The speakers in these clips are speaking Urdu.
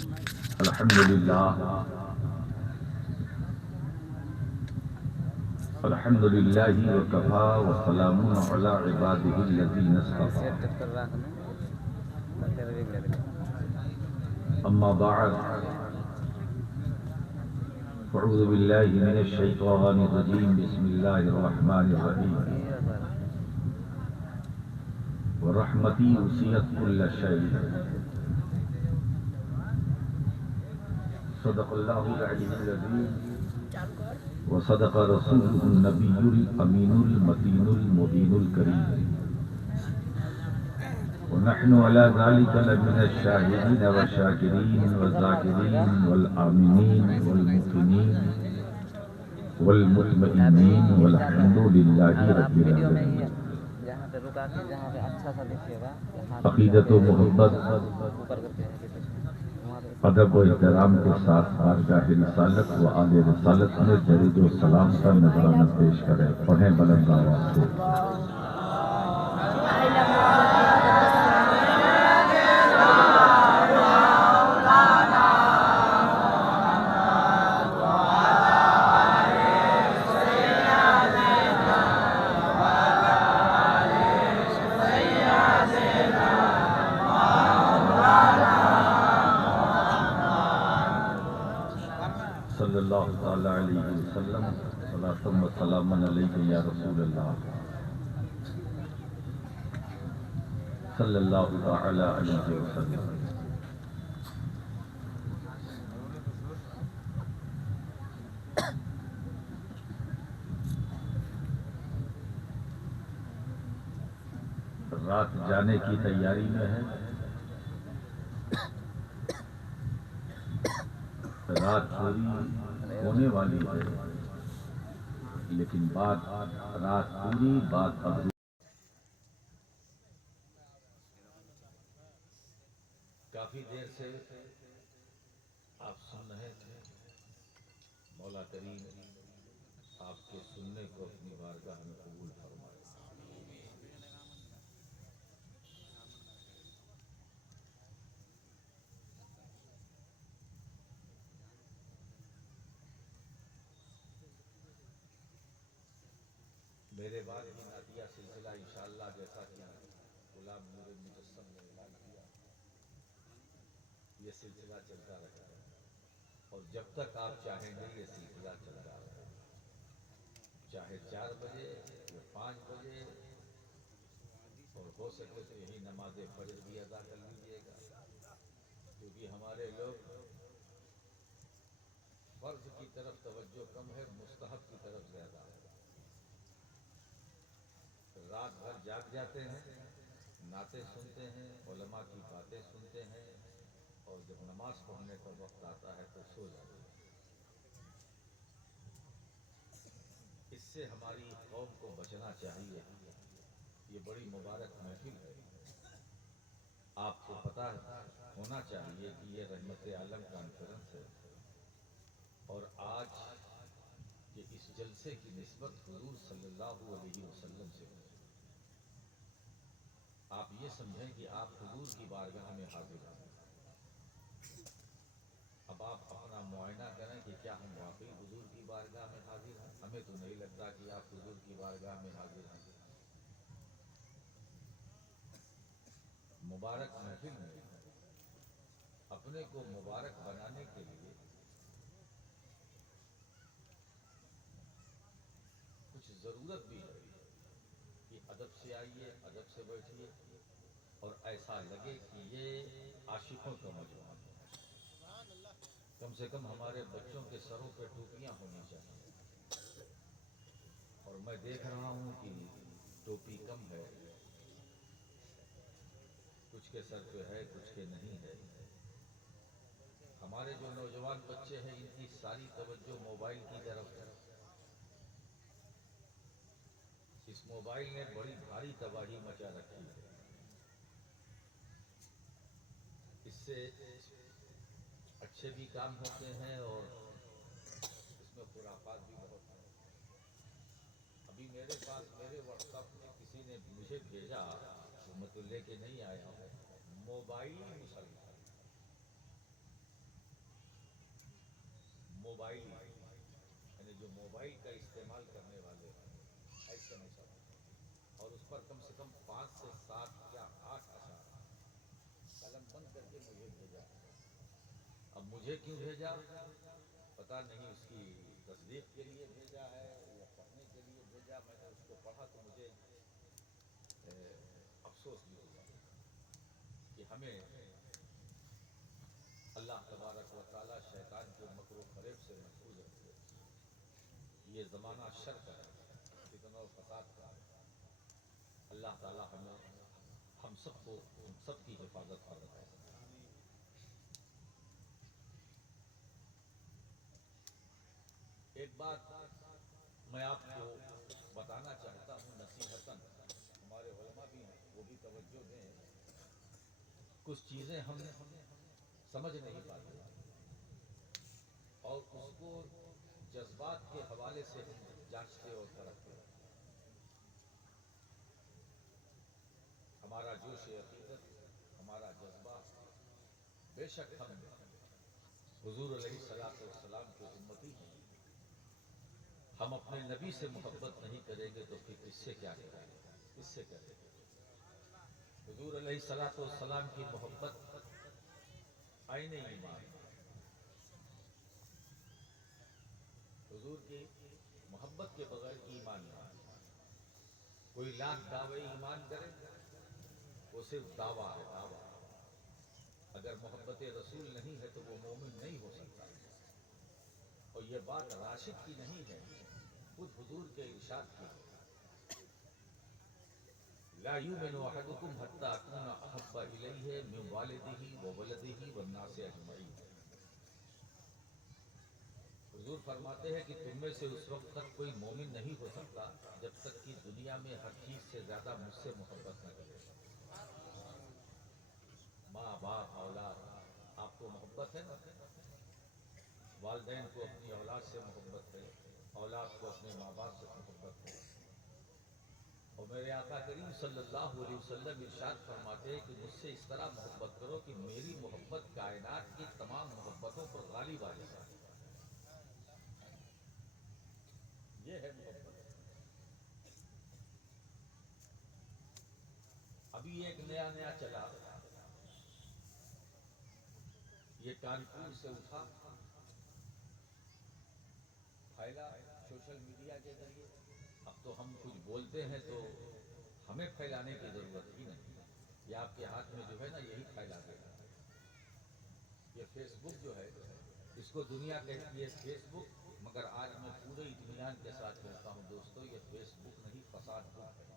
الحمد للہ الحمد للہ وکفا وسلام علی عبادہ الذین اصطفى اما بعد فاعوذ باللہ من الشیطان الرجیم بسم اللہ الرحمن الرحیم ورحمتی وسعت کل شیء صدق اللہ العلی العظیم وصدق رسوله النبی الامین المتین المبین الکریم ونحن على ذلك لمن الشاهدين والشاكرين والذاكرين والآمنين والموقنين والمطمئنين والحمد لله رب العالمين. عقیدت و محبت ادب و احترام کے ساتھ بارگاہ رسالت و آل رسالت میں جرید و سلام کا نذرانہ پیش کریں. پڑھیں بلند آواز سے. صلی اللہ تعالی علیہ وسلم صلاۃ و سلام علیک یا رسول اللہ صلی اللہ تعالی علیہ وسلم. رات جانے کی تیاری میں ہے. رات پوری ہونے والی ہے لیکن بات رات پوری بات ادھوری. کافی دیر سے آپ سن رہے تھے. مولا کریم آپ کے سننے کو اپنی بارگاہ میں قبول فرمائے. میرے بعد بھی نعتیہ سلسلہ انشاءاللہ جیسا کہ غلام نور مجسم نے اعلان کیا یہ سلسلہ چلتا رہے گا اور جب تک آپ چاہیں گے یہ سلسلہ چلتا رہے گا. چاہے 4 بجے یا 5 بجے اور ہو سکے تو یہی نماز فجر بھی ادا کر لیجیے گا کیونکہ ہمارے لوگ فرض کی طرف توجہ کم ہے مستحب کی طرف زیادہ ہے. رات بھر جاگ جاتے ہیں نعتیں سنتے ہیں علماء کی باتیں سنتے ہیں اور جب نماز پڑھنے کا وقت آتا ہے تو سو جاتے ہیں. اس سے ہماری قوم کو بچنا چاہیے. یہ بڑی مبارک محفل ہے. آپ کو پتہ ہونا چاہیے کہ یہ رحمت عالم کانفرنس ہے اور آج کے اس جلسے کی نسبت حضور صلی اللہ علیہ وسلم سے ہے. آپ یہ سمجھیں کہ آپ حضور کی بارگاہ میں حاضر ہیں. اب آپ اپنا معائنہ کریں کہ کیا ہم واقعی حضور کی بارگاہ میں حاضر ہیں. ہمیں تو نہیں لگتا کہ آپ حضور کی بارگاہ میں حاضر ہیں. مبارک محفل میں اپنے کو مبارک بنانے کے لیے کچھ ضرورت بھی ہے کہ ادب سے آئیے ادب سے بیٹھیے اور ایسا لگے کہ یہ عاشقوں کا مجموعہ ہے. کم سے کم ہمارے بچوں کے سروں پہ ٹوپیاں ہونی چاہیے اور میں دیکھ رہا ہوں کہ ٹوپی کم ہے. کچھ کے سر پہ ہے کچھ کے نہیں ہے. ہمارے جو نوجوان بچے ہیں ان کی ساری توجہ موبائل کی طرف ہے. اس موبائل نے بڑی بھاری تباہی مچا رکھی ہے. اس سے اچھے بھی کام ہوتے ہیں اور اس میں خرافات بھی بہت ہیں. ابھی میرے پاس میرے واٹس ایپ میں کسی نے مجھے بھیجا وہ میں تو لے کے نہیں آیا ہوں موبائل مسلمان. موبائل یعنی جو موبائل کا استعمال کرنے والے ایسے نشر اور اس پر کم سے کم 5 سے 7 یا 8 اشعار قلم بند کر کے مجھے بھیجا. اب مجھے کیوں بھیجا پتہ نہیں، اس کی تصدیق کے لیے بھیجا ہے یا پڑھنے کے لیے بھیجا. میں نے اس کو پڑھا تو مجھے افسوس بھی ہوا کہ ہمیں اللہ تبارک و تعالیٰ شیطان کے مکر و فریب سے محفوظ رکھے. یہ زمانہ شر کا ہے، فتنہ و فساد کا ہے. اللہ تعالیٰ ہمیں ہم سب کو ہم سب کی حفاظت فرمائے. ایک بات میں آپ کو بتانا چاہتا ہوں نصیحتاً، ہمارے علماء بھی ہیں وہ بھی توجہ دیں. کچھ چیزیں ہم سمجھ نہیں پاتے اور اس کو جذبات کے حوالے سے ہم جانچتے اور پرکھتے ہیں. ہمارا جوش عقیدت، ہمارا جذبہ، بے شک ہم حضور علیہ الصلوۃ والسلام کے امتی ہیں. ہم اپنے نبی سے محبت نہیں کریں گے تو پھر کس سے کیا کریں گے، کس سے کریں گے. حضور علیہ الصلوۃ والسلام کی محبت عین ایمان. حضور کی محبت کے بغیر ایمان نہیں. کوئی لاکھ دعوے ایمان کرے وہ صرف دعویٰ ہے، دعویٰ. اگر محبت رسول نہیں ہے تو وہ مومن نہیں ہو سکتا. اور یہ بات راشد کی نہیں ہے، خود حضور کے ارشاد کی ہے. لا یؤمن احدکم حتی اکون احب الیہ من والدہ وولدہ والناس اجمعین. حضور فرماتے ہیں کہ تم میں سے اس وقت تک کوئی مومن نہیں ہو سکتا جب تک کہ دنیا میں ہر چیز سے زیادہ مجھ سے محبت نہ کرے. ماں باپ اولاد، آپ کو محبت ہے نا؟ والدین کو اپنی اولاد سے محبت ہے، اولاد کو اپنے ماں باپ سے محبت ہے. اور میرے آقا کریم صلی اللہ علیہ وسلم ارشاد فرماتے ہیں کہ مجھ سے اس طرح محبت کرو کہ میری محبت کائنات کی تمام محبتوں پر غالب آ جائے. یہ ہے محبت. ابھی ایک نیا چلا، یہ کانپور سے اٹھا، پھیلا سوشل میڈیا کے ذریعے. اب تو ہم کچھ بولتے ہیں تو ہمیں پھیلانے کی ضرورت ہی نہیں. یہ آپ کے ہاتھ میں جو ہے نا یہی پھیلا دے گا. یہ فیس بک جو ہے اس کو دنیا کہتی ہے فیس بک، مگر آج میں پورے اطمینان کے ساتھ کہتا ہوں دوستو یہ فیس بک نہیں فساد بک ہے.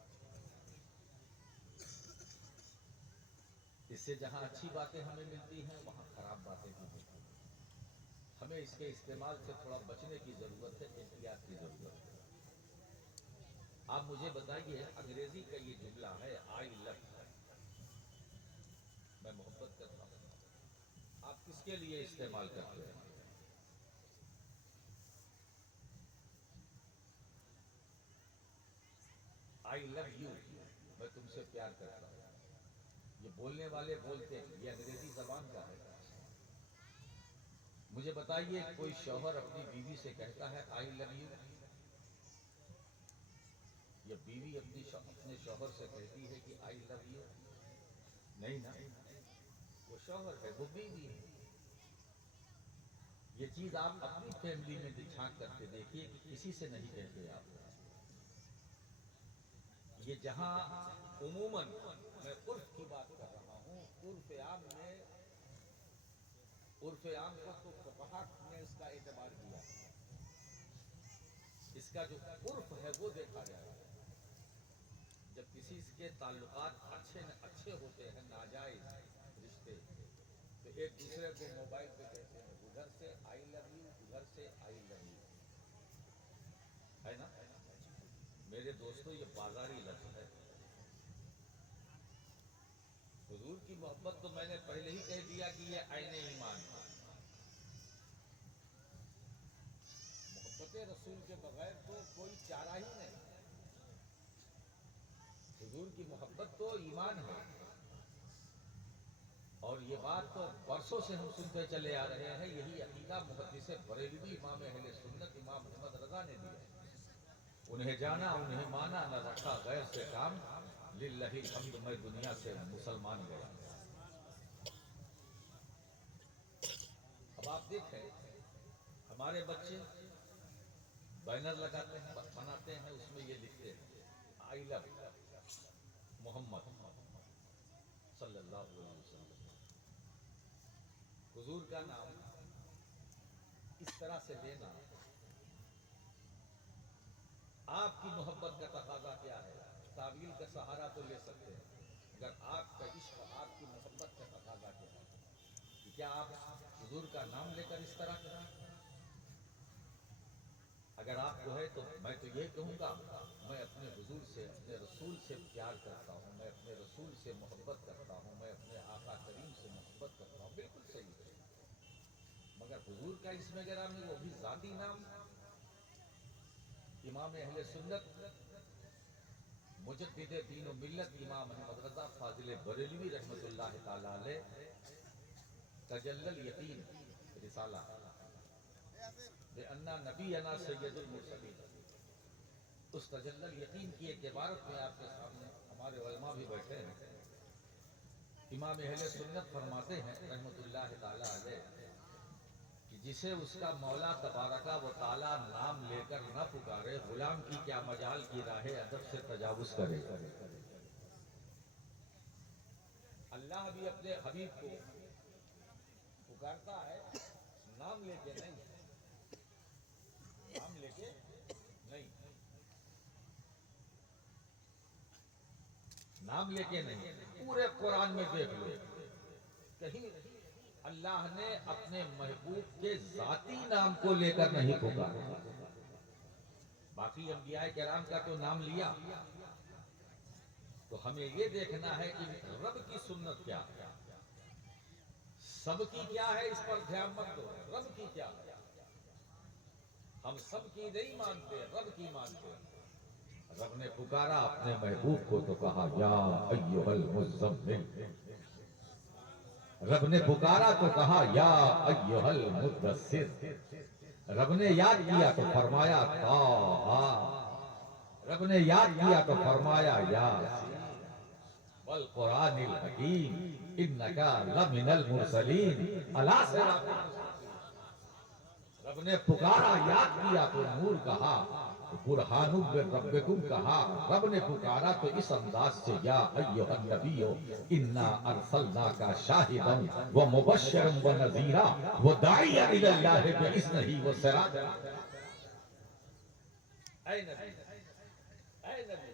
اس سے جہاں اچھی باتیں ہمیں ملتی ہیں وہاں خراب باتیں بھی ملتی ہیں. ہمیں اس کے استعمال سے تھوڑا بچنے کی ضرورت ہے، احتیاط کی ضرورت ہے. آپ مجھے بتائیے انگریزی کا یہ جملہ ہے آئی لو، میں محبت کرتا ہوں، آپ کس کے لیے استعمال کرتے ہیں؟ آئی لو یو، میں تم سے پیار کرتا ہوں. یہ بولنے والے بولتے ہیں، یہ انگریزی زبان کا ہے. مجھے بتائیے کوئی شوہر اپنی بیوی سے کہتا ہے آئی لو یو؟ یا بیوی اپنے شوہر سے کہتی ہے کہ آئی لو یو؟ نہیں نا، وہ شوہر ہے، وہ بیوی ہے. یہ چیز آپ اپنی فیملی میں جھانک کر کے دیکھیے کہ کسی سے نہیں کہتے آپ. یہ جہاں عموماً میں عرف کی بات کر رہا ہوں، عرف عام میں، عرف عام کو تو فقہا نے اس کا اعتبار کیا، اس کا جو عرف ہے وہ دیکھا جائے. جب کسی کے تعلقات اچھے ہوتے ہیں، ناجائز رشتے، تو ایک دوسرے کو موبائل پہ کہتے ہیں ادھر سے آئی لو یو، ادھر سے آئی لو یو، ہے نا؟ میرے دوستو یہ بازاری لفظ ہے. حضور کی محبت تو میں نے پہلے ہی کہہ دیا کہ یہ عین ایمان ہے. محبت رسول کے بغیر تو کوئی چارہ ہی نہیں. حضور کی محبت تو ایمان ہے. اور یہ بات تو برسوں سے ہم سنتے چلے آ رہے ہیں، یہی عقیدہ محدث بریلوی امام اہل سنت امام محمد رضا نے دیا۔ انہیں جانا انہیں مانا، نہ رکھا غیر سے کام، للہ الحمد میں دنیا سے مسلمان گیا۔ اب آپ دیکھیں ہمارے بچے بینر لگاتے ہیں، بناتے ہیں، اس میں یہ لکھتے ہیں آئی لو محمد صلی اللہ علیہ وسلم۔ حضور کا نام اس طرح سے لینا آپ کی محبت کا تقاضا کیا ہے؟ تعویل کا سہارا تو لے سکتے ہیں، اگر آپ کا عشق آپ کی محبت کا تقاضا کیا ہے کہ کیا آپ حضور کا نام لے کر اس طرح کریں؟ اگر آپ کو ہے تو میں تو یہ کہوں گا، میں اپنے حضور سے اپنے رسول سے پیار کرتا ہوں، میں اپنے رسول سے محبت کرتا ہوں، میں اپنے آقا کریم سے محبت کرتا ہوں، بالکل صحیح ہے۔ مگر حضور کا اسم گرامی وہ بھی ذاتی نام، امام اہل سنت مجدد دین و ملت امام احمد رضا فاضل بریلوی رحمۃ اللہ تعالی علیہ تجلی الیقین رسالہ بأن نبینا سید المرسلین، اس تجلی الیقین کی ایک عبارت میں آپ کے سامنے ہمارے علماء بھی بیٹھے ہیں، امام اہل سنت فرماتے ہیں رحمۃ اللہ تعالی علیہ کہ جسے اس کا مولا تبارکہ و تعالی نام لے کر نہ پکارے، غلام کی کیا مجال کی راہ ادب سے تجاوز کرے۔ اللہ بھی اپنے حبیب کو پکارتا ہے، نام لے کے نہیں، نام لے کے نہیں، نام لے کے نہیں۔ پورے قرآن میں دیکھ لو، کہیں اللہ نے اپنے محبوب کے ذاتی نام کو لے کر نہیں پکارا۔ باقی انبیاء کرام کا تو نام لیا، تو ہمیں یہ دیکھنا ہے کہ رب کی سنت کیا ہے، سب کی کیا ہے، اس پر دھیان مت دو، رب کی کیا ہے۔ ہم سب کی نہیں مانتے، رب کی مانتے۔ رب نے پکارا اپنے محبوب کو تو کہا یا ایھا المزمل، رب نے پکارا تو کہا یا ایھا المدثر، رب نے یاد کیا تو فرمایا طٰہٰ، رب نے یاد کیا تو فرمایا یاسین والقرآن الحکیم انک لمن المرسلین علی صراط مستقیم۔ رب نے پکارا یاد کیا تو نور کہا، برہان من ربکم کہا، رب نے پکارا تو اس انداز سے یا ایھا النبی انا ارسلناک شاہدا ومبشرا ونذیرا وداعیا الی اللہ باذنہ وسراجا۔ اے نبی، اے نبی،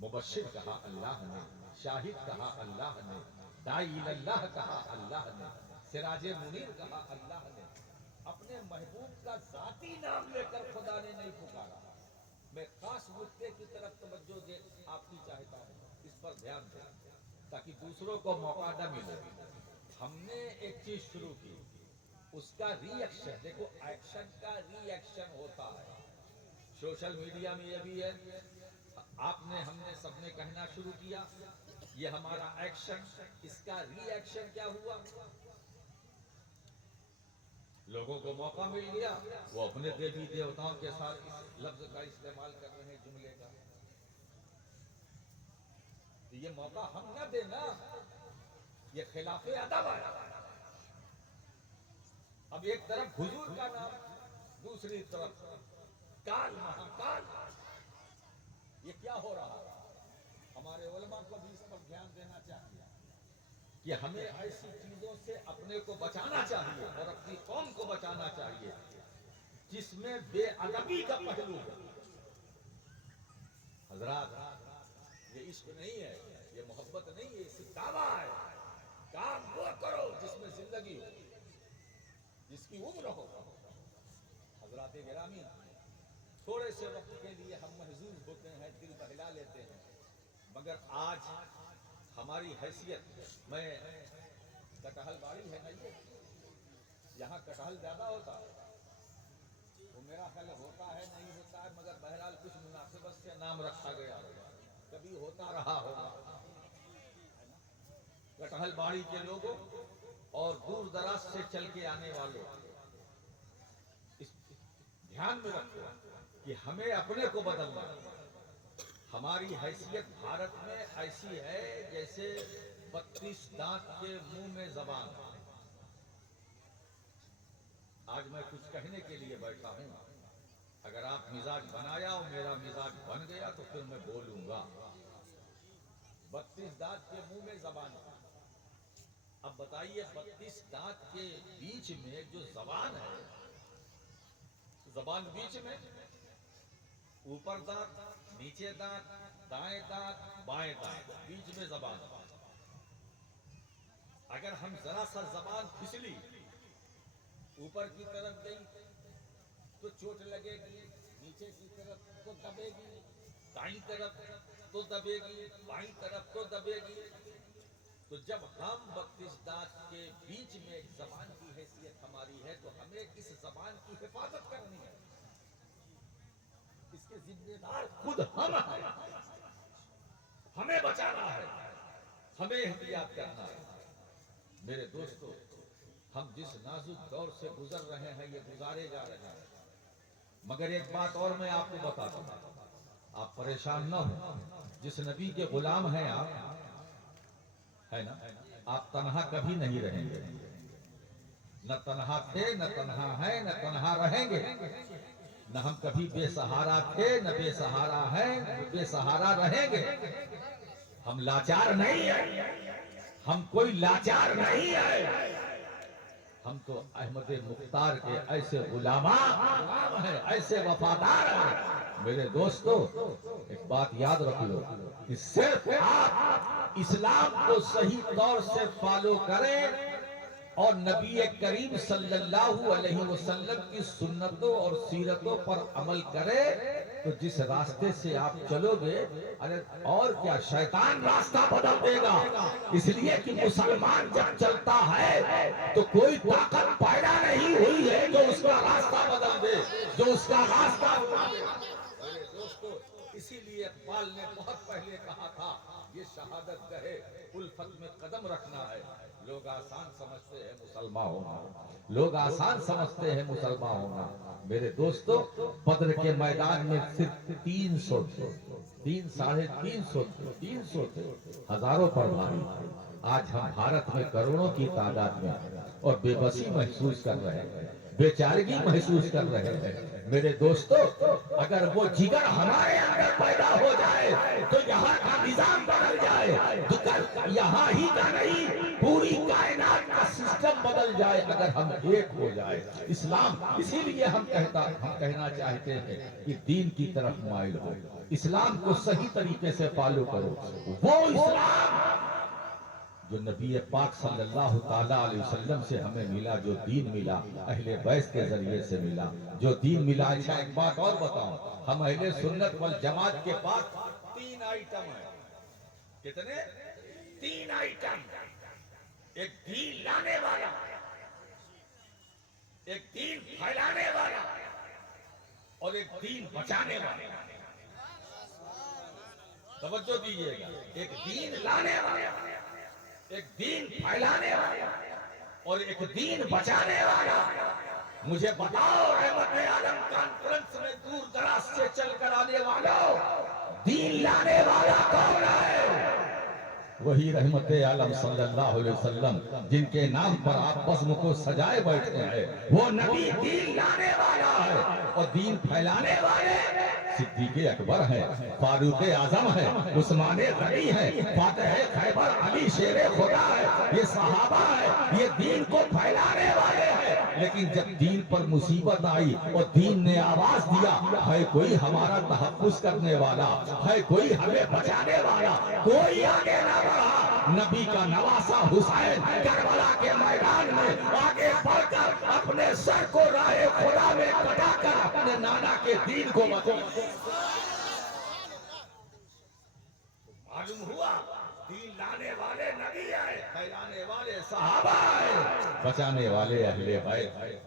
مبشر کہا اللہ نے، شاہد کہا اللہ نے، داعی اللہ کہا اللہ نے، سراج منیر کہا اللہ نے۔ اپنے محبوب کا ذاتی نام لے کر خدا نے نہیں پکارا۔ میں خاص نکتے کی طرف توجہ دے آپ کی چاہتا ہوں، اس پر دھیان دیں تاکہ دوسروں کو موقع نہ ملے۔ ہم نے ایک چیز شروع کی، اس کا ری ایکشن، دیکھو ایکشن کا ری ایکشن ہوتا ہے۔ سوشل میڈیا میں یہ بھی ہے، آپ نے ہم نے سب نے کہنا شروع کیا یہ ہمارا ایکشن، اس کا ری ایکشن کیا ہوا؟ لوگوں کو موقع مل گیا، وہ اپنے دیوی دیوتاؤں کے ساتھ اس لفظ کا استعمال کر رہے ہیں، جملے کا۔ تو یہ موقع ہم نہ دینا، یہ خلاف ادب ہے۔ اب ایک طرف حضور کا نام، دوسری طرف کال مہاکال، یہ کیا ہو رہا ہے؟ ہمارے علماء کو بھی اس پر دھیان دینا چاہیے کہ ہمیں ایسی چیزوں سے اپنے کو بچانا چاہیے اور اپنی قوم کو بچانا چاہیے جس میں بے ادبی کا پہلو ہے۔ حضرات، یہ عشق نہیں ہے، یہ محبت نہیں ہے، یہ دعویٰ ہے۔ کام وہ کرو جس میں زندگی ہو، جس کی عمر ہو۔ حضرات گرامی، تھوڑے سے وقت کے لیے ہم محظوظ ہوتے ہیں، دل بہلا لیتے ہیں، مگر آج ہماری حیثیت، میں کٹہل باڑی ہے نا، یہاں کٹہل زیادہ ہوتا ہے، وہ میرا خیال ہوتا ہے نہیں ہوتا ہے، مگر بہرحال کچھ مناسبت سے نام رکھا گیا ہوگا، کبھی ہوتا رہا ہوگا۔ کٹہل پھلباڑی کے لوگوں اور دور دراز سے چل کے آنے والوں، اس دھیان میں رکھو کہ ہمیں اپنے کو بدلنا ہے۔ ہماری حیثیت بھارت میں ایسی ہے جیسے 32 دانت کے منہ میں زبان۔ آج میں کچھ کہنے کے لیے بیٹھا ہوں، اگر آپ مزاج بنایا اور میرا مزاج بن گیا تو پھر میں بولوں گا۔ 32 دانت کے منہ میں زبان۔ اب بتائیے 32 دانت کے بیچ میں جو زبان ہے، زبان بیچ میں، اوپر دانت، نیچے دانت، دائیں دانت، بائیں دانت، بیچ میں زبان۔ اگر ہم ذرا سا زبان پھسلی، اوپر کی طرف گئی تو چوٹ لگے گی، نیچے کی طرف تو دبے گی، دائیں طرف تو دبے گی، بائیں طرف تو دبے گی۔ تو جب ہم 32 دانت کے بیچ میں ایک زبان کی حیثیت ہماری ہے تو ہمیں اس زبان کی حفاظت کرنی ہے۔ اس کے ذمہ دار خود ہم ہیں، ہمیں بچانا ہے، ہمیں احتیاط کرنا ہے۔ میرے دوستو، ہم جس نازک دور سے گزر رہے ہیں یہ گزارے جا رہے ہیں، مگر ایک بات اور میں آپ کو بتاتا ہوں، آپ پریشان نہ ہوں۔ جس نبی کے غلام ہیں آپ، ہے نا، آپ تنہا کبھی نہیں رہیں گے۔ نہ تنہا تھے، نہ تنہا ہیں، نہ تنہا رہیں گے۔ نہ ہم کبھی بے سہارا تھے، نہ بے سہارا ہیں، نہ بے سہارا رہیں گے۔ ہم لاچار نہیں ہیں، ہم کوئی لاچار نہیں ہے۔ ہم تو احمد مختار کے ایسے غلام ہیں، ایسے وفادار ہیں۔ میرے دوستو، ایک بات یاد رکھ لو کہ صرف آپ اسلام کو صحیح طور سے فالو کریں اور نبی کریم صلی اللہ علیہ وسلم کی سنتوں اور سیرتوں پر عمل کرے تو جس راستے سے آپ چلو گے، اور کیا شیطان راستہ بدل دے گا۔ اس لیے کہ مسلمان جب چلتا ہے تو کوئی طاقت پیدا نہیں ہوئی ہے جو اس کا راستہ بدل دے، جو اس کا راستہ بنا دے۔ میرے دوستو، اسی لیے اقبال نے بہت پہلے کہا تھا، یہ شہادت گہے الفت میں قدم رکھنا ہے۔ لوگ آسان سمجھتے ہیں مسلمان ہونا، لوگ آسان سمجھتے ہیں مسلمان ہونا۔ میرے دوستو، بدر کے میدان میں صرف 300 تھے، 300 تھے، ہزاروں پر بھاری۔ آج ہم بھارت میں کروڑوں کی تعداد میں اور بے بسی محسوس کر رہے ہیں، بے چارگی محسوس کر رہے ہیں۔ میرے دوستو، اگر وہ جگر ہمارے اندر پیدا ہو جائے تو یہاں کا نظام بدل جائے، یہاں ہی کا نہیں پوری کائنات کا سسٹم بدل جائے اگر ہم ایک ہو جائے۔ اسلام، اسی لیے ہم کہنا چاہتے ہیں کہ دین کی طرف مائل ہو، اسلام کو صحیح طریقے سے فالو کرو۔ وہ اسلام جو نبی پاک صلی اللہ تعالیٰ علیہ وسلم سے ہمیں ملا، جو دین ملا اہل بیت کے ذریعے سے ملا، جو دین ملا۔ اچھا ایک بات اور بتاؤں، ہم اہل سنت والجماعت کے پاس 3 آئٹم ہیں۔ کتنے؟ 3 آئٹم۔ ایک دین لانے والا، ایک دین پھیلانے والا، اور ایک دین بچانے والا۔ توجہ دیجیے گا، ایک دین لانے والا، ایک دین پھیلانے والا، اور ایک دین بچانے والا۔ مجھے بتاؤ رحمت عالم کانفرنس میں دور دراز سے چل کر آنے والوں، دین لانے والا کون ہے؟ وہی رحمت عالم صلی اللہ علیہ وسلم جن کے نام پر آپ بزم کو سجائے بیٹھے ہیں، وہ نبی دین لانے والا ہے۔ اور دین پھیلانے والے صدیق اکبر ہے، فاروق اعظم ہے، عثمان غنی ہے، فاتح خیبر علی شیر خدا ہے۔ یہ صحابہ ہے، یہ دین کو پھیلانے والے ہیں۔ لیکن جب دین پر مصیبت آئی اور دین نے آواز دیا، ہے کوئی ہمارا تحفظ کرنے والا، ہے کوئی ہمیں بچانے والا، کوئی آگے نہ بڑھا۔ نبی کا نواسا حسین کربلا کے میدان میں آگے بڑھ کر اپنے سر کو راہ خدا میں کٹا کر اپنے نانا کے دین کو بچایا۔ معلوم ہوا دین لانے والے نبی آئے، پھیلانے والے صحابہ آئے، بچانے والے اہل بیت آئے۔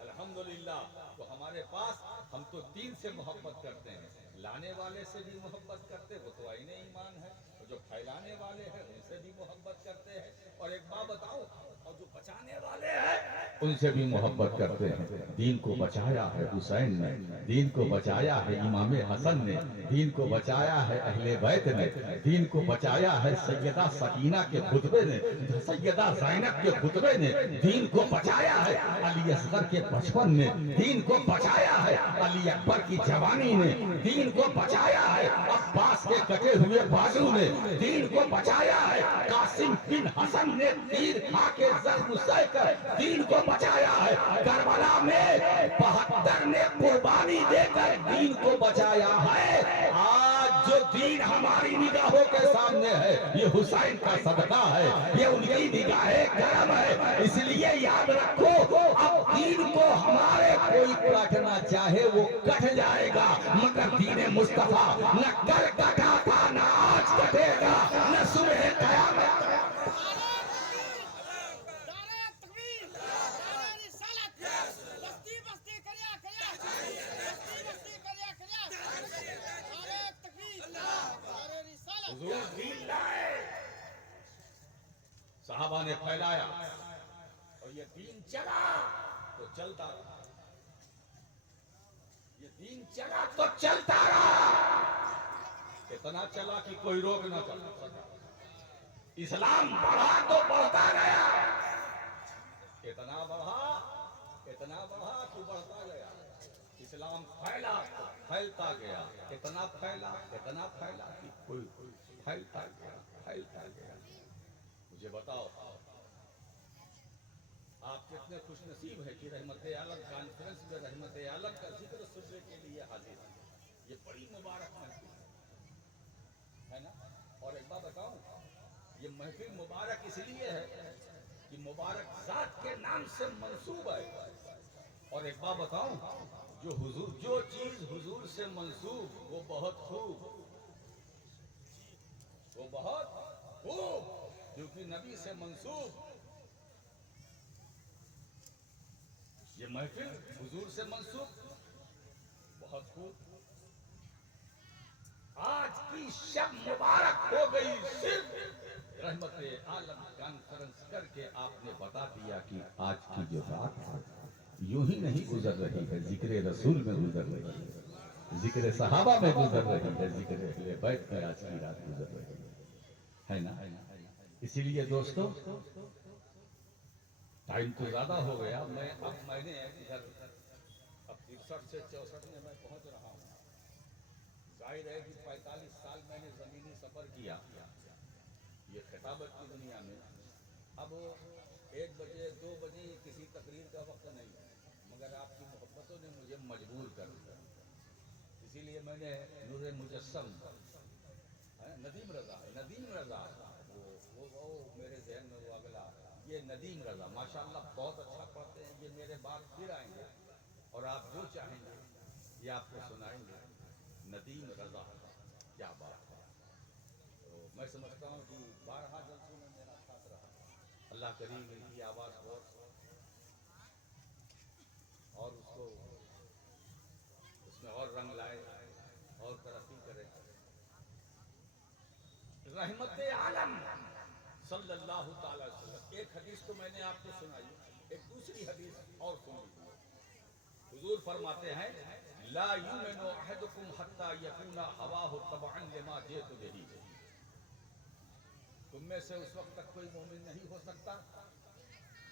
الحمدللہ، تو ہمارے پاس ہم تو دین سے محبت کرتے ہیں، لانے والے سے بھی محبت کرتے، وہ تو عین ایمان ہے۔ جو پھیلانے والے ہیں ان سے بھی محبت کرتے ہیں، اور ایک بات بتاؤ، اور جو بچانے والے ہیں ان سے بھی محبت کرتے ہیں. دین کو بچایا ہے حسین نے، دین کو بچایا ہے امام حسن نے، دین کو بچایا ہے اہل بیت نے، دین کو بچایا ہے سیدہ سکینہ کے خطبے نے، سیدہ زینب کے خطبے نے، دین کو بچایا ہے علی اصغر کے بچپن نے، دین کو بچایا ہے علی اکبر کی جوانی نے، دین کو بچایا ہے عباس کے کٹے ہوئے بازو نے، دین کو بچایا ہے قاسم بن حسن نے تیر کھا کے زخم سہ کر دین کو بچایا ہے، کربلا میں 72 نے قربانی دے کر دین کو بچایا ہے. آج جو دین ہماری نگاہوں کے سامنے ہے یہ حسین کا صدقہ ہے، یہ ان کی نگاہ کرم ہے. اس لیے یاد رکھو اب دین کو ہمارے کوئی کاٹنا چاہے وہ کٹ جائے گا، مگر دین مصطفیٰ نہ کل کٹا تھا نہ آج کٹے گا نہ صبح قیامت. حضور دین لائے، صحابہ نے پھیلایا اور یہ دین چلا تو چلتا رہا، یہ دین چلا تو چلتا رہا، اتنا چلا کہ کوئی روک نہ سکا. اسلام بڑھا تو بڑھتا گیا، اتنا بڑھا تو بڑھتا گیا. اسلام پھیلا تو پھیلتا گیا، اتنا پھیلا کہ کوئی پھیلتا گیا. مجھے بتاؤ آپ کتنے خوش نصیب ہیں کہ رحمت عالم کانفرنس میں رحمت عالم کا ذکر سننے کے لیے حاضر ہیں. یہ بڑی مبارک محفل ہے نا. اور ایک بات بتاؤں، یہ محفل مبارک اس لیے ہے کہ مبارک ذات کے نام سے منسوب ہے. اور ایک بات بتاؤں، جو چیز حضور سے منسوب وہ بہت خوب، کیونکہ نبی سے منسوب. یہ محفل حضور سے منسوب بہت خوب. آج کی شب مبارک ہو گئی صرف رحمت عالم کانفرنس کر کے آپ نے بتا دیا کہ آج کی جو رات ہے یوں ہی نہیں گزر رہی ہے، ذکر رسول میں گزر رہی ہے، ذکر صحابہ میں گزر رہی ہے، ذکر اہل بیت میں آج کی رات گزر رہی ہے نا. اسی لیے دوستو ٹائم تو زیادہ ہو گیا. میں نے ادھر اب 63 سے 64 میں میں پہنچ رہا ہوں. ظاہر ہے کہ 45 سال میں نے زمینی سفر کیا یہ خطابت کی دنیا میں. اب 1 بجے 2 بجے کسی تقریر کا وقت نہیں ہے، مگر آپ کی محبتوں نے مجھے مجبور کر دیا. اسی لیے میں نے نور مجسم ندیم رضا وہ میرے ذہن میں وہ اگلا، یہ ندیم رضا ماشاءاللہ بہت اچھا پڑھتے ہیں. یہ میرے بعد پھر آئیں گے اور آپ جو چاہیں گے یہ آپ کو سنائیں گے. ندیم رضا کیا بات ہے. تو میں سمجھتا ہوں کہ 12 جلسوں میں میرا ساتھ رہا. اللہ کریم ان کی آواز کو اور اس کو اس میں اور رنگ لائے اور ترقی کرے. رحمت عالم صلی اللہ تعالی وسلم. ایک حدیث تو میں نے آپ کو سنائی، ایک دوسری حدیث اور سن لیجیے. حضور فرماتے ہیں لا یؤمن احدکم حتی یکون ہواہ تبعا لما جئت بہ. تم میں سے اس وقت تک کوئی مومن نہیں ہو سکتا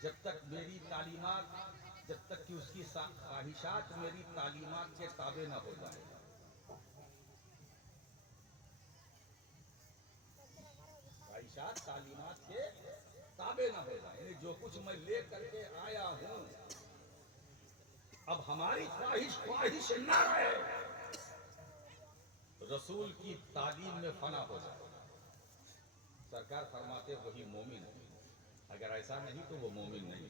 جب تک میری تعلیمات، جب تک کہ اس کی خواہشات میری تعلیمات کے تابع نہ ہو جائے. خواہشات تعلیمات کے تابع نہ ہو جائے، یعنی جو کچھ میں لے کر کے آیا ہوں اب ہماری خواہش نہ رہے، رسول کی تعلیم میں فنا ہو جائے. سرکار فرماتے وہی مومن ہے، اگر ایسا نہیں تو وہ مومن نہیں.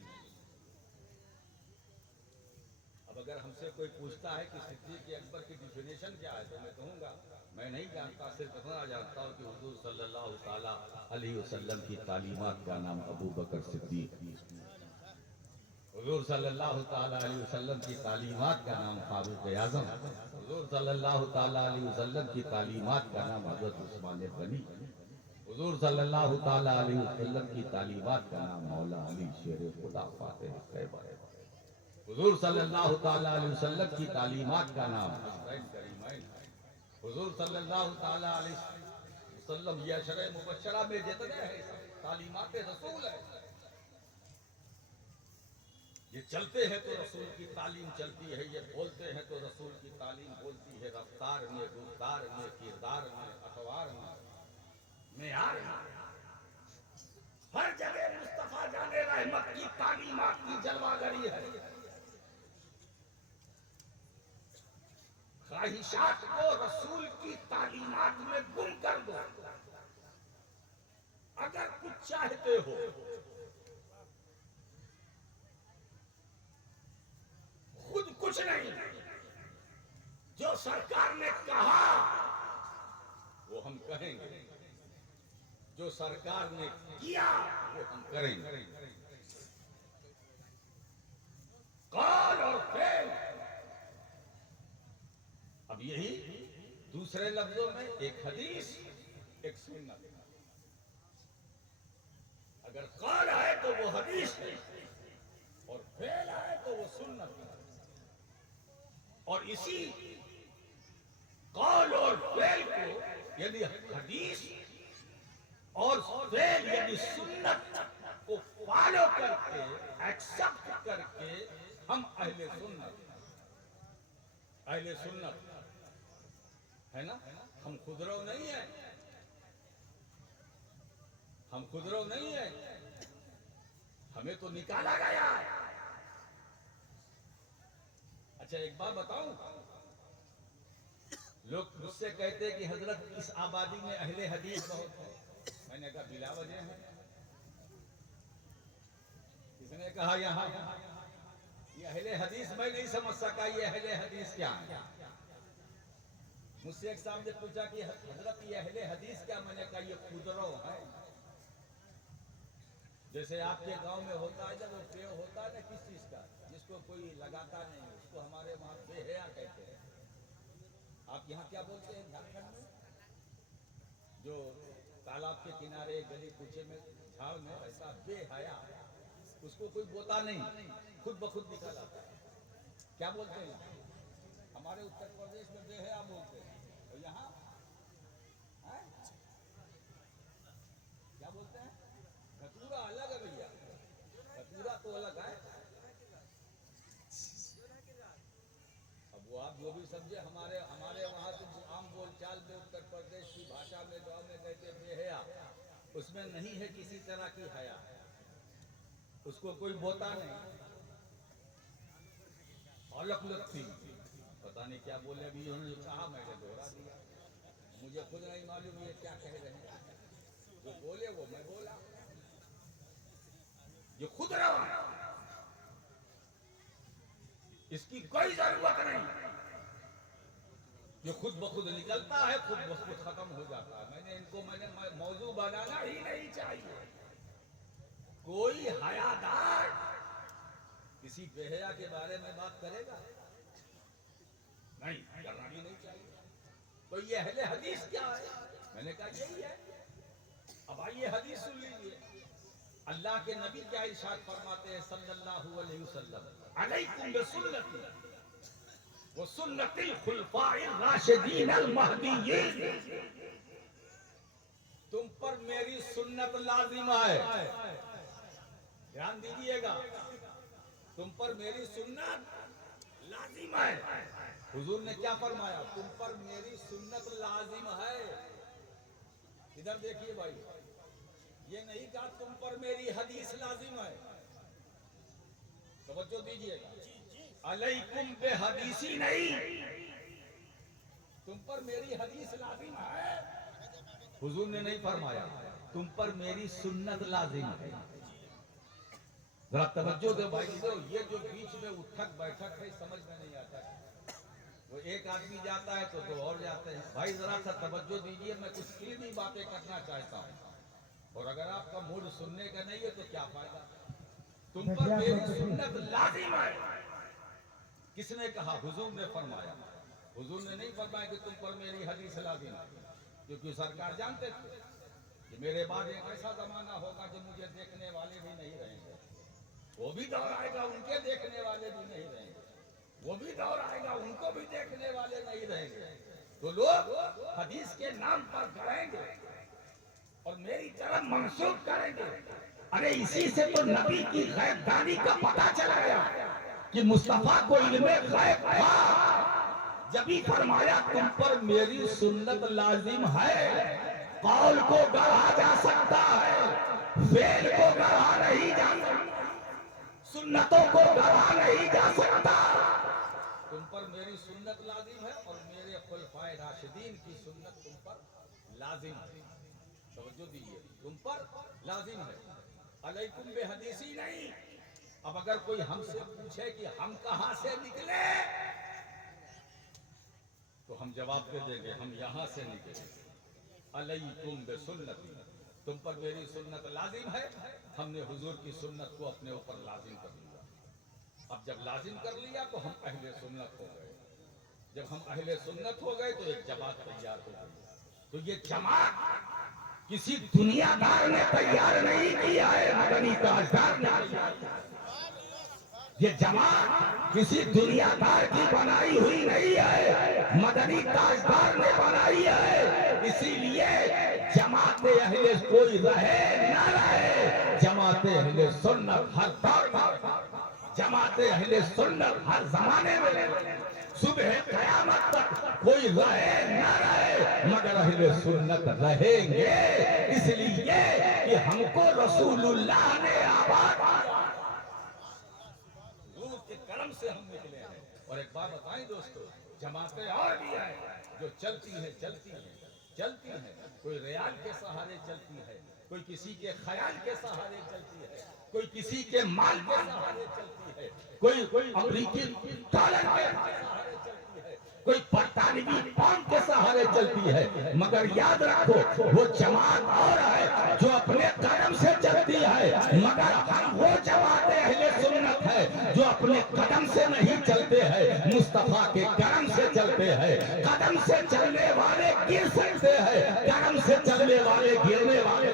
اب اگر ہم سے کوئی پوچھتا ہے کہ صدیق اکبر کی ڈیفینیشن کیا ہے تو میں کہوں گا میں نہیں جانتا، صرف اتنا جانتا ہوں کہ حضور صلی اللہ تعالی علیہ وسلم کی تعلیمات کا نام ابو بکر صدیق، حضور صلی اللہ تعالی علیہ وسلم کی تعلیمات کا نام فاروق اعظم، حضور صلی اللہ تعالی علیہ وسلم کی تعلیمات کا نام حضرت عثمان غنی، حضور صلی اللہ تعالی علیہ وسلم کی تعلیمات کا نام مولا علی شیر خدا فاتح خیبر ہے۔ حضور صلی اللہ تعالی علیہ وسلم کی تعلیمات کا نام حسنین کریمین ہے۔ حضور صلی اللہ تعالی علیہ وسلم یہ اشرے مبشرہ میں جتنے ہیں تعلیمات رسول ہے۔ یہ چلتے ہیں تو رسول کی تعلیم چلتی ہے، یہ بولتے ہیں تو رسول کی تعلیم بولتی ہے، رفتار میں، گفتار میں، کردار میں، اخبار میں، معیار میں، ہر جگہ مصطفیٰ جان رحمت کی تعلیمات کی جلوہ گری ہے۔ خواہشات کو رسول کی تعلیمات میں گم کر دو۔ اگر کچھ چاہتے ہو خود کچھ نہیں، جو سرکار نے کہا وہ ہم کہیں گے، جو سرکار نے کیا وہ ہم کریں گے۔ قول اور فعل، اب یہی دوسرے لفظوں میں ایک حدیث ایک سنت۔ اگر قول ہے تو وہ حدیث ہے اور فعل ہے تو وہ سنت ہے۔ اور اسی قول اور فعل کو یعنی حدیث اور فعل یعنی سنت کو فالو کر کے ایکسپٹ کر کے ہم اہل سنت ہے نا۔ ہم خودرو نہیں ہیں، ہم خودرو نہیں ہیں، ہمیں تو نکالا گیا ہے۔ اچھا ایک بات بتاؤں، لوگ مجھ سے کہتے کہ حضرت اس آبادی میں اہل حدیث بہت ہے۔ میں نے کہا بلا وجہ ہے۔ کس نے کہا یہاں یہ اہل حدیث؟ میں نہیں سمجھ سکا یہ اہل حدیث کیا ہے۔ مجھ سے ایک صاحب نے پوچھا کہ حضرت یہ اہل حدیث کیا؟ میں نے کہا یہ خودرو ہے۔ جیسے آپ کے گاؤں میں ہوتا ہے جب وہ پیو ہوتا ہے نا کس چیز کا، جس کو کوئی لگاتا نہیں، اس کو ہمارے وہاں بے حیا کہتے ہیں۔ آپ یہاں کیا بولتے ہیں جھارکھنڈ میں؟ جو تالاب کے کنارے گلی کوچے میں جھاڑ میں ایسا بے حیا، اس کو کوئی بوتا نہیں، خود بخود نکل آتا ہے۔ کیا بولتے ہیں؟ ہمارے اتر پردیش میں بے حیا بولتے ہیں، اور یہاں کیا بولتے ہیں؟ دھتورا الگ ہے بھیا، دھتورا تو الگ ہے۔ اب وہ آپ جو بھی سمجھے، ہمارے وہاں تو عام بول چال میں اتر پردیش کی بھاشا میں گاؤں میں کہتے بے حیا، اس میں نہیں ہے کسی طرح کی حیا، اس کو کوئی بوتا نہیں، الگ لگتی، پتہ نہیں کیا بولے۔ ابھی انہوں نے کہا میں نے دوہرا دیا، مجھے خود نہیں معلوم یہ کیا کہہ رہے ہیں، جو بولے وہ میں بولا۔ یہ خود رہا، اس کی کوئی ضرورت نہیں، یہ خود بخود نکلتا ہے، خود بخود ختم ہو جاتا ہے۔ میں نے موضوع بنانا ہی نہیں چاہیے۔ کوئی حیادار کسی بے حیا کے بارے میں بات کرے گا؟ نہیں، کرنا بھی نہیں چاہیے۔ تو یہ اہل حدیث کیا ہے؟ میں نے کہا یہی ہے۔ اب آئیے حدیث سن لیجیے، اللہ کے نبی کیا ارشاد فرماتے ہیں صلی اللہ علیہ وسلم، علیکم بسنتی وسنت الخلفاء الراشدین المہدیین، تم پر میری سنت لازم ہے۔ دھیان دیجیے گا، تم پر میری سنت لازم ہے۔ حضور نے کیا فرمایا؟ تم پر میری سنت لازم ہے۔ ادھر دیکھیے بھائی، یہ نہیں کہا تم پر میری حدیث لازم ہے۔ توجہ دیجیے گا، علیکم بے حدیثی نہیں، تم پر میری حدیث لازم ہے۔ حضور نے نہیں فرمایا تم پر میری سنت لازم ہے۔ ذرا توجہ دے بھائی، یہ جو بیچ میں اٹھک بیٹھک ہے سمجھ میں نہیں آتا ہے۔ وہ ایک آدمی جاتا ہے تو دو اور جاتے ہیں۔ بھائی ذرا سا توجہ دیجیے، میں کچھ علمی باتیں کرنا چاہتا ہوں، اور اگر آپ کا موڈ سننے کا نہیں ہے تو کیا فائدہ۔ تم پر میری سنت لازم ہے، کس نے کہا؟ حضور نے فرمایا۔ حضور نے نہیں فرمایا کہ تم پر میری حدیث لازم ہے، کیونکہ سرکار جانتے تھے کہ میرے بعد ایک ایسا زمانہ ہوگا جو مجھے دیکھنے والے بھی نہیں رہیں گے، وہ بھی دور آئے گا ان کے دیکھنے والے بھی نہیں رہیں گے، وہ بھی دور آئے گا ان کو بھی دیکھنے والے نہیں رہیں گے، تو لوگ حدیث کے نام پر کریں گے اور میری طرف منسوخ کریں گے۔ ارے اسی سے تو نبی کی غیب دانی کا پتہ چلا گیا کہ مصطفیٰ کو علم غیب تھا، جبھی فرمایا تم پر میری سنت لازم ہے۔ قول کو گڑھا جا سکتا ہے، فعل کو گڑھا نہیں جا سکتا، سنتوں کو گڑھا نہیں جا سکتا۔ تم پر میری سنت لازم ہے اور میرے خلفائے راشدین کی سنت تم پر لازم ہے۔ توجہ دیجیے، تم پر لازم ہے، علیکم بے حدیثی نہیں۔ اب اگر کوئی ہم سے پوچھے کہ ہم کہاں سے نکلے تو ہم جواب دے دیں گے ہم یہاں سے نکلے، علیکم بے سنتی، تم پر میری سنت لازم ہے۔ ہم نے حضور کی سنت کو اپنے اوپر لازم کر لیا، اب جب لازم کر لیا تو ہم اہل سنت ہو گئے، جب ہم اہل سنت ہو گئے تو ایک جماعت تیار ہو گئی۔ تو یہ جماعت کسی دنیا دار نے تیار نہیں کیا ہے، مدنی تاجدار نے تیار کیا ہے۔ یہ جماعت کسی دنیا دار کی بنائی ہوئی نہیں ہے، مدنی تاجدار نے بنائی ہے۔ اسی لیے جماعت اہل کوئی رہے نہ رہے، جماعت اہل سنت ہر دور میں، جماعت اہل سنت ہر زمانے میں، صبح قیامت تک کوئی رہے نہ رہے مگر اہل سنت رہیں گے، اس لیے کہ ہم کو رسول اللہ نے آباد کیا، حضور کے کرم سے ہم نکلے ہیں۔ اور ایک بات بتائیں دوستو، جماعتیں اور بھی ہیں جو چلتی ہیں چلتی ہیں چلتی ہیں، کوئی ریال کے سہارے چلتی ہے، کوئی کسی کے خیال کے سہارے چلتی ہے، کوئی کسی کے مال کے سہارے چلتی ہے، کوئی امریکی ڈالر کے سہارے چلتی ہے، کوئی برطانوی پاؤنڈ کے سہارے چلتی ہے، مگر یاد رکھو وہ جماعت اور ہے جو اپنے قدم سے چلتی ہے، مگر ہم وہ جماعت اہل سنت ہے جو اپنے قدم سے نہیں چلتے ہیں، مصطفیٰ کے کرم سے چلتے ہیں۔ قدم سے چلنے والے گر سکتے ہیں، کرم سے چلنے والے گرنے والے۔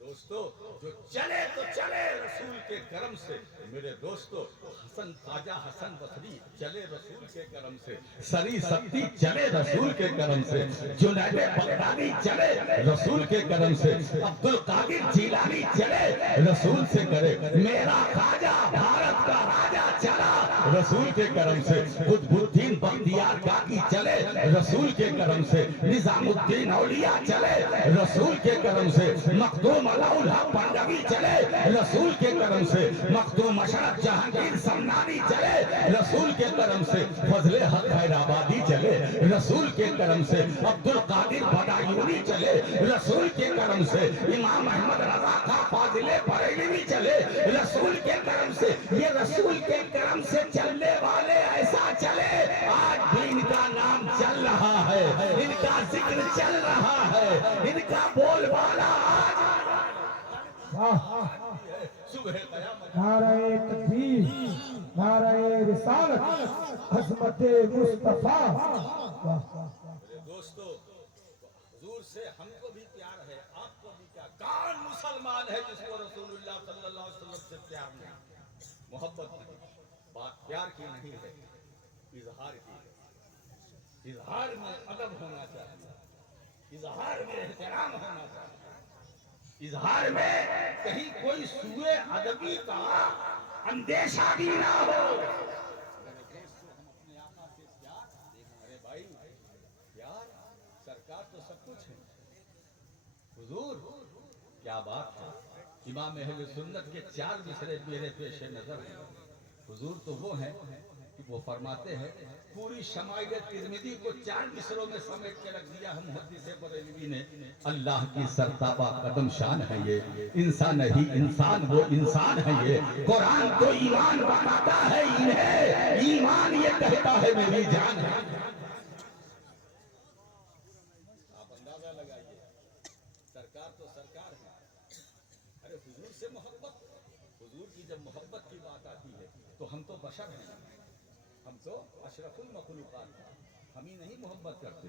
دوستو جو چلے تو چلے رسول کے کرم سے، میرے دوستو حسن خواجہ حسن بصری چلے رسول کے کرم سے، سری ستی چلے رسول کے کرم سے، جنید بغدادی چلے رسول کے کرم سے، عبد القادر جیلانی چلے رسول سے کرے، میرا خواجہ بھارت کا راجہ چلا رسول کے کرم سے، قطب الدین بختیار کاکی چلے رسول کے کرم سے، نظام الدین اولیاء چلے رسول کے کرم سے، مخدوم الحق پنڈوی چلے رسول کے کرم سے، مخدوم اشرف جہانگیر سمنانی چلے رسول کے کرم سے، فضل حق حیدرآبادی چلے رسول کے کرم سے، عبد القادر بدایونی چلے رسول کے کرم سے، امام احمد رضا خان فاضل بریلوی چلے رسول کے کرم سے۔ یہ رسول کے کرم سے چلنے والے ایسا چلے آج بھی ان کا نام چل رہا ہے، ان کا ذکر چل رہا ہے، ان کا بول بالا آج صبح قیامت۔ نعرہ تکبیر، نعرہ رسالت، عظمت مصطفیٰ۔ میرے دوستو حضور سے ہم کو بھی پیار ہے، آپ کو بھی پیار۔ کون مسلمان ہے جس کو رسول اللہ صلی اللہ علیہ وسلم سے پیار نہیں، محبت نہیں، بات پیار کی نہیں ہے، اظہار کی ہے۔ اظہار میں ادب ہونا چاہیے، اظہار میں احترام ہونا چاہیے، اظہار میں کہیں کوئی سوء ادبی کا اندیشہ بھی نہ ہو۔ میرے دوستو ہم اپنے آقا سے پیار، ارے بھائی پیار، سرکار تو سب کچھ ہے، حضور کیا بات ہے۔ امام اہل سنت کے 4 مصرے میرے پیش نظر ہیں، حضور تو وہ ہیں کہ وہ فرماتے ہیں پوری شمائل ترمذی کو 4 مصروں میں سمیٹ کے رکھ دیا ہے محدث بریلوی نے۔ اللہ کی سرتابہ قدم شان ہے یہ، انسان نہیں انسان وہ انسان ہے یہ، قرآن تو ایمان بتاتا ہے انہیں، ایمان یہ کہتا ہے میری جان ہے۔ آپ اندازہ لگائیے، سرکار تو سرکار ہے، ارے حضور سے محبت، حضور کی جب محبت کی بات آتی ہے تو ہم تو بشر ہیں، ہم تو اشرف المخلوقات ہیں، ہم ہی نہیں محبت کرتے۔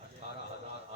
18,000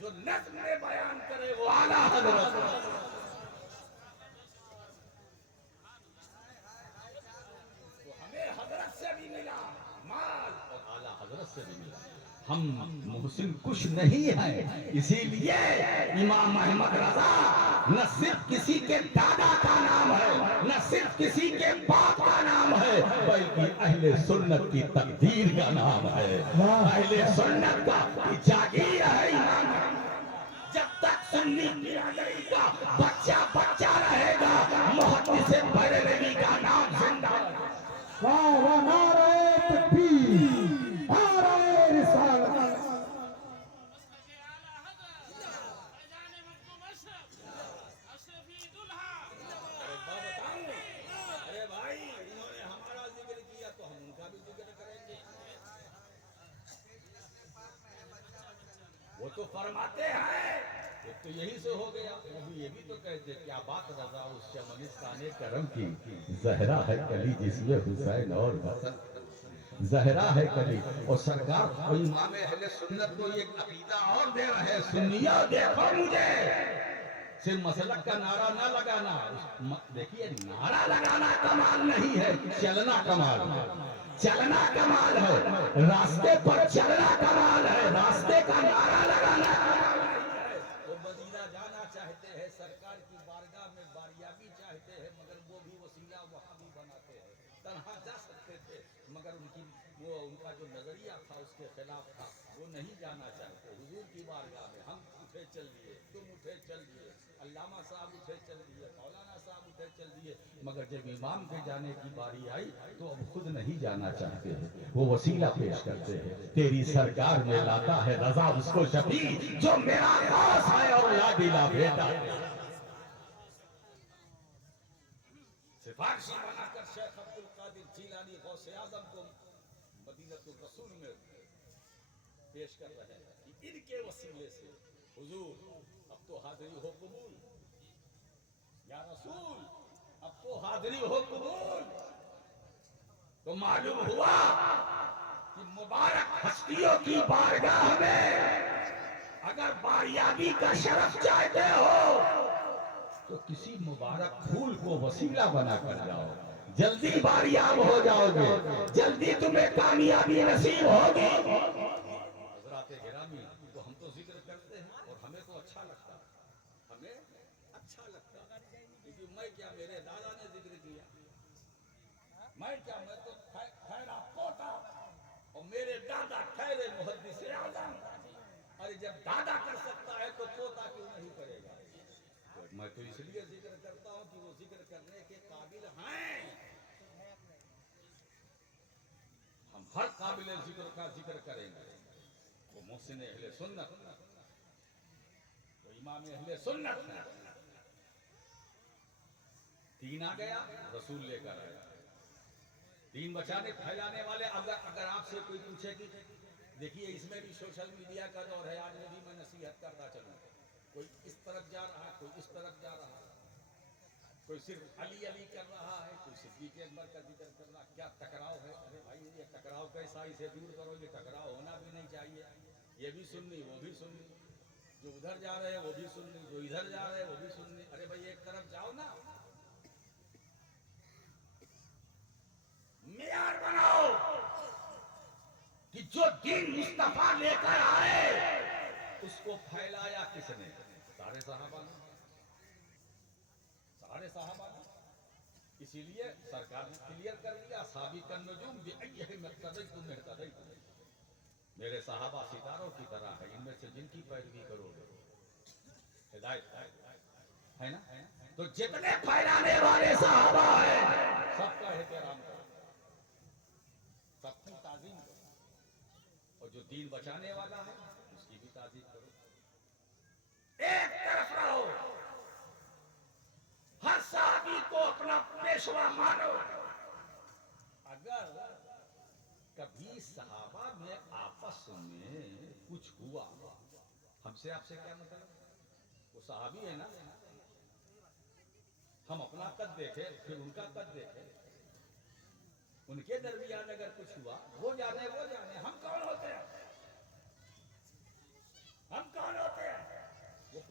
جو نظم میں بیان کرے وہ اعلیٰ حضرت. تو ہمیں حضرت سے بھی ملا مال اور اعلیٰ حضرت سے بھی ملا. ہم محسن کچھ نہیں ہیں، اسی لیے امام احمد رضا نہ صرف کسی کے دادا کا نام ہے، نہ صرف کسی کے باپ کا نام ہے، بلکہ اہل سنت کی تقدیر کا نام ہے. اہل سنت کا جاگیر ہے امام احمد. جب تک سنی برادری کا بچہ بچہ رہے گا محدث بریلوی کا نام زندہ ہے. واہ واہ نعرہ تکبیر نعرہ رسالت. ارے بھائی انہوں نے ہمارا ذکر کیا تو ہم ان کا بھی ذکر کریں گے. وہ تو فرماتے ہیں ایک تو یہی سے ہو گیا. وہ بھی یہ بھی تو کہتے کیا بات رضا اس چمنستان کرم کی زہرا ہے کلی جس میں حسین اور حسن. زہرا ہے کلی اور سرکار اور امام اہل سنت کو ایک عقیدہ اور دے رہے. سنیو دیکھو مجھے صرف مسلک کا نعرہ نہ لگانا. دیکھیے نعرہ لگانا کمال نہیں ہے، چلنا کمال ہے. چلنا کمال ہے، راستے پر چلنا کمال ہے، راستے کا نعرہ لگانا کمال نہیں ہے. وہ مدینہ جانا چاہتے ہیں، سرکار کی بارگاہ میں باریابی چاہتے ہیں، مگر وہ بھی وسیلہ وہاں بھی بناتے ہیں. تنہا جا سکتے تھے مگر ان کا جو نظریہ تھا اس کے خلاف تھا، وہ نہیں جانا چاہتے. حضور کی بارگاہ میں ہم اٹھے چل دیے، تم اٹھے چل دیے، علامہ صاحب اٹھے چل دیے، مولانا صاحب اٹھے چل دیے، مگر جب امام کے جانے کی باری آئی تو اب خود نہیں جانا چاہتے ہیں. وہ وسیلہ پیش کرتے ہیں. تیری سرکار میں لاتا ہے رضا اس کو شفیع جو میرا خاص ہے اور لا بیٹا. سفارشی بنا کر شیخ عبد القادر جیلانی غوث اعظم کو مدینۃ الرسول میں پیش کر رہے ہیں کہ ان کے وسیلے سے حضور اب تو حاضری ہو قبول، یا رسول اب تو حاضری ہو قبول. تو معلوم ہوا کہ مبارک ہستیوں کی بارگاہ میں اگر باریابی کا شرف چاہتے ہو تو کسی مبارک پھول کو وسیلہ بنا کر جاؤ. جلدی باریاب ہو جاؤ گے، جلدی تمہیں کامیابی نصیب ہوگی. حضرات گرامی تو ہم تو ذکر کرتے ہیں اور ہمیں تو اچھا لگتا ہے، ہمیں اچھا لگتا ہے. کیونکہ میں کیا میرے دادا نے ذکر کیا، میں کیا میں تو ٹھہرا پوتا اور میرے دادا ٹھہرے محدث اعظم. ارے جب دادا کر سکتا ہے تو پوتا کیوں نہیں کرے گا؟ میں تو اس لیے ذکر کرتا ہوں کہ وہ ذکر کرنے کے قابل ہیں. ہم ہر قابل ذکر کا ذکر کریں گے. وہ محسن اہل سنت، وہ امام اہل سنت. دین آ گیا، رسول لے کر آیا. دین بچانے پھیلانے والے. اگر آپ سے کوئی پوچھے کہ دیکھیے اس میں بھی سوشل میڈیا کا دور ہے، آج بھی میں نصیحت کرتا چلوں. کوئی اس طرف جا رہا ہے، کوئی اس طرف جا رہا ہے، کوئی صرف علی علی کر رہا ہے، کوئی صدیق اکبر کا ذکر کر رہا ہے. کیا ٹکراؤ ہے؟ ارے بھائی یہ ٹکراؤ کیسا؟ اسے دور کرو. یہ ٹکراؤ ہونا بھی نہیں چاہیے. یہ بھی سننی وہ بھی سننی، جو ادھر جا رہے ہیں وہ بھی سننی، جو ادھر جا رہے ہیں وہ بھی سننی. ارے بھائی ایک طرف جاؤ نا، معیار بناؤ کہ جو دین مصطفیٰ لے کر آئے اس کو پھیلایا کس نے؟ سارے صحابہ نے، سارے صحابہ نے. اسی لیے سرکار نے کلیئر کر دیا سابق النجوم بأیہم اقتدیتم اہتدیتم. میرے صحابہ ستاروں کی طرح ہے، ان میں سے جن کی پیروی کرو گے ہدایت ہے نا. تو جتنے پھیلانے والے صحابہ ہیں سب کا احترام کرو، سب کی تعظیم کرو، اور جو دین بچانے والا ہے اس کی بھی تعظیم کرو. ایک طرف رہو، ہر صحابی کو اپنا پیشوا مانو. اگر کبھی صحابہ میں آپس میں کچھ ہوا، ہم سے آپ سے کیا مطلب؟ وہ صحابی ہے نا، ہم اپنا قد دیکھیں پھر ان کا قد دیکھیں. ان کے درمیان اگر کچھ ہوا وہ جانے، ہم کون ہوتے ہیں؟ ہم کون ہوتے ہیں؟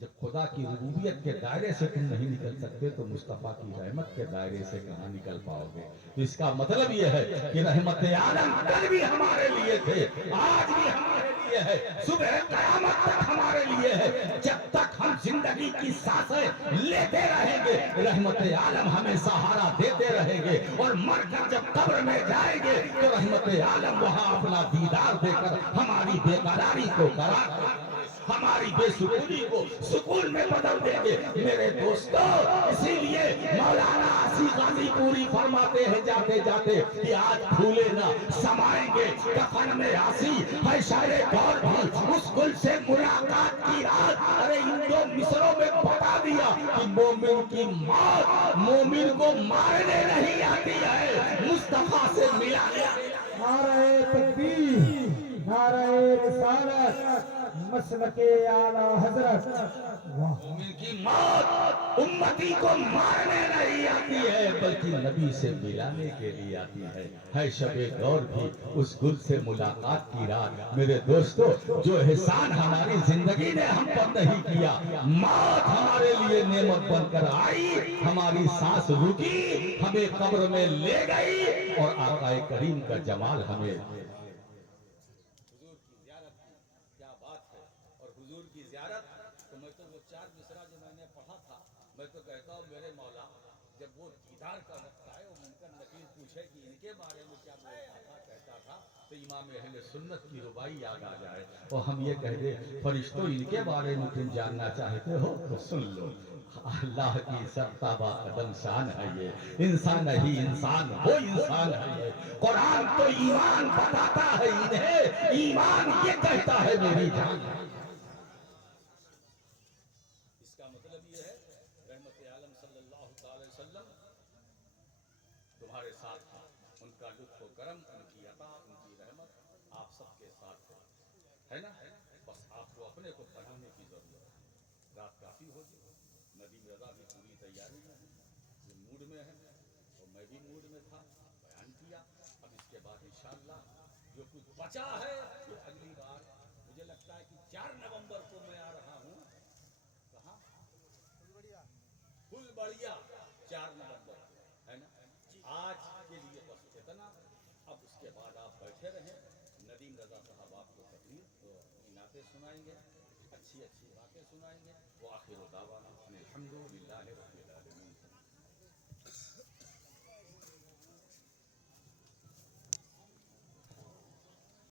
جب خدا کی ربوبیت کے دائرے سے تم نہیں نکل سکتے تو مصطفیٰ کی رحمت کے دائرے سے کہاں نکل پاؤ گے؟ تو اس کا مطلب یہ ہے کہ رحمت عالم کل بھی ہمارے لیے تھے، آج بھی ہمارے لیے ہے، صبح قیامت تک ہمارے لیے ہے۔ جب تک ہم زندگی کی سانسیں لیتے رہیں گے رحمت عالم ہمیں سہارا دیتے رہیں گے، اور مر کر جب قبر میں جائیں گے تو رحمت عالم وہاں اپنا دیدار دے کر ہماری بے قراری کو قرار دے گے، ہماری بے سکونی کو سکون میں بدل دیں گے۔ میرے دوستو اسی لیے مولانا عاصی غازی پوری فرماتے ہیں جاتے جاتے کہ آج بھولے نہ سمائیں گے کفن میں عاصی ہے شاعر دور بھی اس گل سے ملاقات کی رات۔ ارے ان دو مصروں میں بتا دیا کہ مومن کی موت مومن کو مارنے نہیں آتی ہے، مصطفیٰ سے ملانے آتی ہے۔ نعرہ تکبیر، نعرہ رسالت، مسلک اعلی حضرت۔ واہ مومن کی موت امتی کو مارنے نہیں آتی ہے بلکہ نبی سے ملانے کے لیے آتی ہے شب دور بھی اس گل سے ملاقات کی رات۔ میرے دوستو جو احسان ہماری زندگی نے ہم پر نہیں کیا، موت ہمارے لیے نعمت بن کر آئی، ہماری سانس رکی، ہمیں قبر میں لے گئی، اور آقا کریم کا جمال ہمیں حضور کی زیارت کی، کیا بات ہے۔ اور حضور کی زیارت تو میں تو وہ 4 مصرع جو میں نے پڑھا تھا، میں تو کہتا ہوں میرے مولا جب وہ دیدار کا وقت آئے اور منکر نکیر پوچھے کہ ان کے بارے میں کیا بولتا تھا کہتا تھا تو امام اہل سنت کی ربائی یاد آ جائے اور ہم یہ کہہ دیں فرشتوں ان کے بارے میں تم جاننا چاہتے ہو تو سن لو، اللہ کی سرتابہ قدم شان ہے یہ، انسان نہیں انسان وہ انسان ہے یہ، قرآن تو ایمان بتاتا ہے انہیں، ایمان یہ کہتا ہے میری جان ہے۔ اس کا مطلب یہ ہے رحمت عالم صلی اللہ تعالی وسلم تمہارے ساتھ تھا، ان کا لطف و کرم، ان کی عطا، ان کی رحمت آپ سب کے ساتھ ہے نا؟ بس آپ کو اپنے کو بنانے کی ضرورت ہے۔ رات کافی ہوگی، ندیم رضا بھی پوری تیاری میں ہے، یہ موڈ میں ہے اور میں بھی موڈ میں تھا، بیان کیا۔ اب اس کے بعد انشاءاللہ جو کچھ بچا ہے پھر اگلی بار مجھے لگتا ہے کہ 4 نومبر کو میں آ رہا ہوں، کہاں؟ پھل بڑھیا 4 نومبر کو ہے نا؟ آج کے لیے بس اتنا، اب اس کے بعد آپ بیٹھے رہیں، ندیم رضا صاحب آپ کو تقریر تو اپنی نعتیں سنائیں گے، اچھی اچھی باتیں سنائیں گے، وآخر دعوانا ان الحمد للہ رب العالمین۔